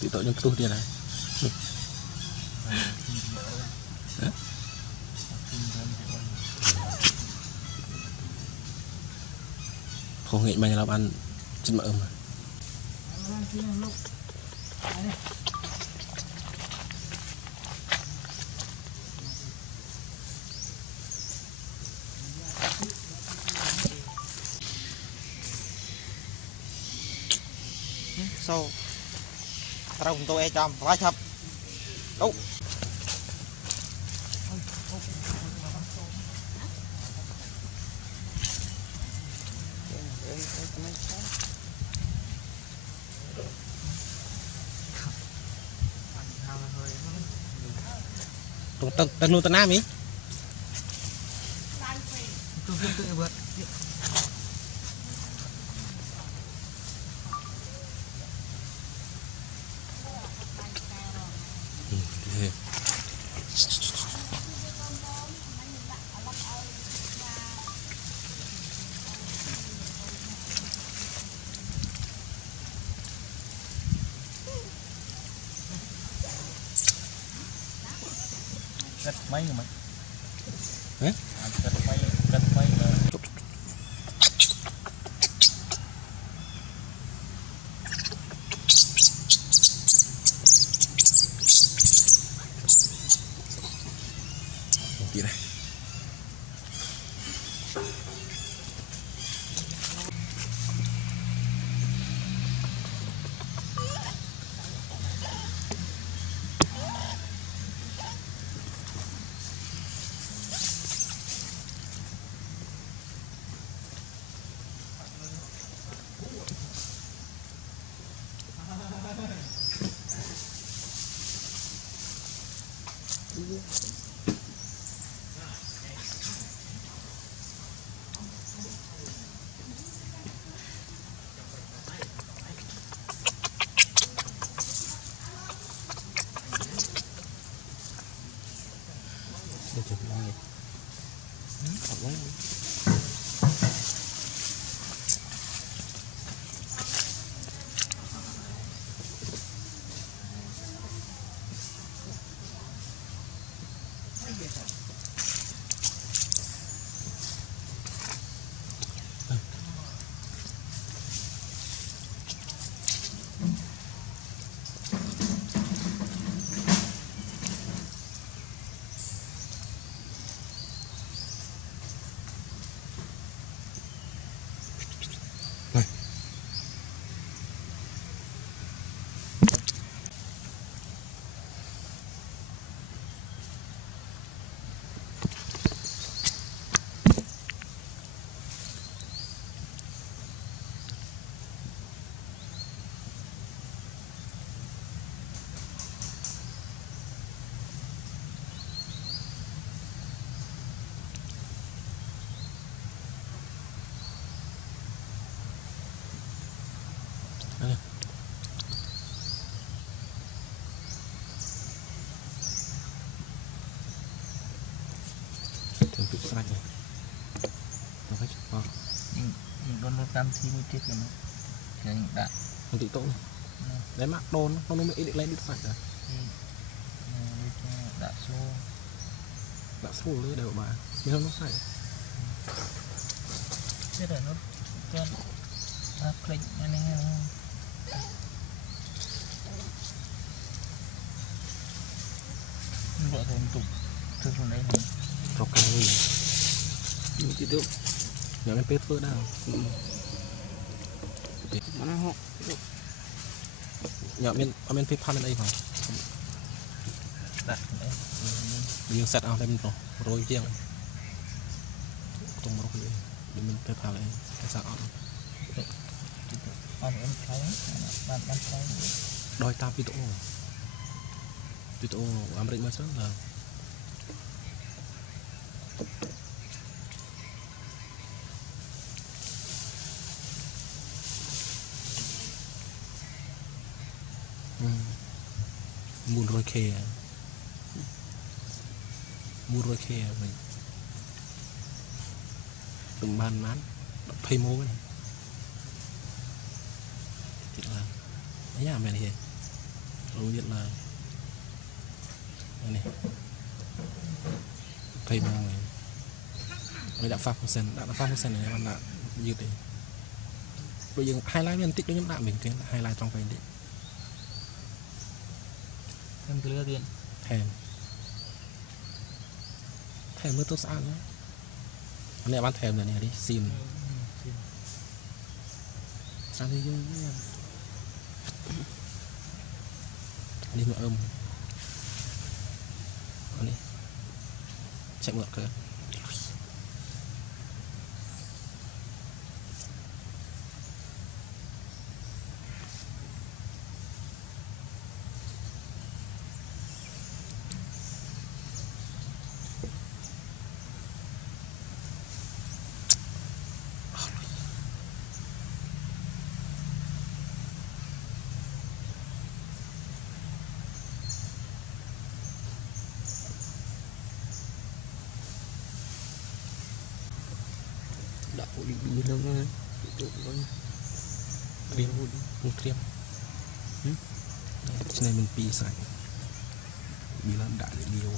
tự tội trong tu tiền này không nghĩ mà làm ăn chân mỡ mà sau rau của tôi trong vai thập đâu tầng luôn tầng nam ý cắt mấy người mà cắt mấy là gì đây để chụp lại học lắm này thường tụ sạch này nó phải chụp vào những con cam thì mới chết rồi mà cái đã không tự tội đấy mắc đôn nó mới ít được lên được sạch rồi đã số lưới đều mà nhưng không nó sạch chết rồi nó cho click anh em gọi thêm tục thức xuống đấy này trọc cái gì nhưng chỉ được nhỏ em pet phơ nào nó họ nhỏ bên pet pan bên đây mà đặt đấy mình set ao đây rồi riêng tung một cái để mình pet pan này cái sao ăn em thấy bạn thấy đôi ta ví dụ Amerik mà sáng là mua rồi khe mình từng bàn mán pay mô này thì là mấy nhà mày này Ôi điện là này thầy mong này mới đã pha một sen này bạn đã như thế bây giờ highlight liên tích đối với mình cái highlight trong vài điện em cứ lừa điện thèm mới tốt sao nữa anh em ăn thèm rồi này đi xin sao đi đi mà đi chạy ngược cơ đã đi đi đâu mà Triêm trên này mình pi sạch bị làm đại điều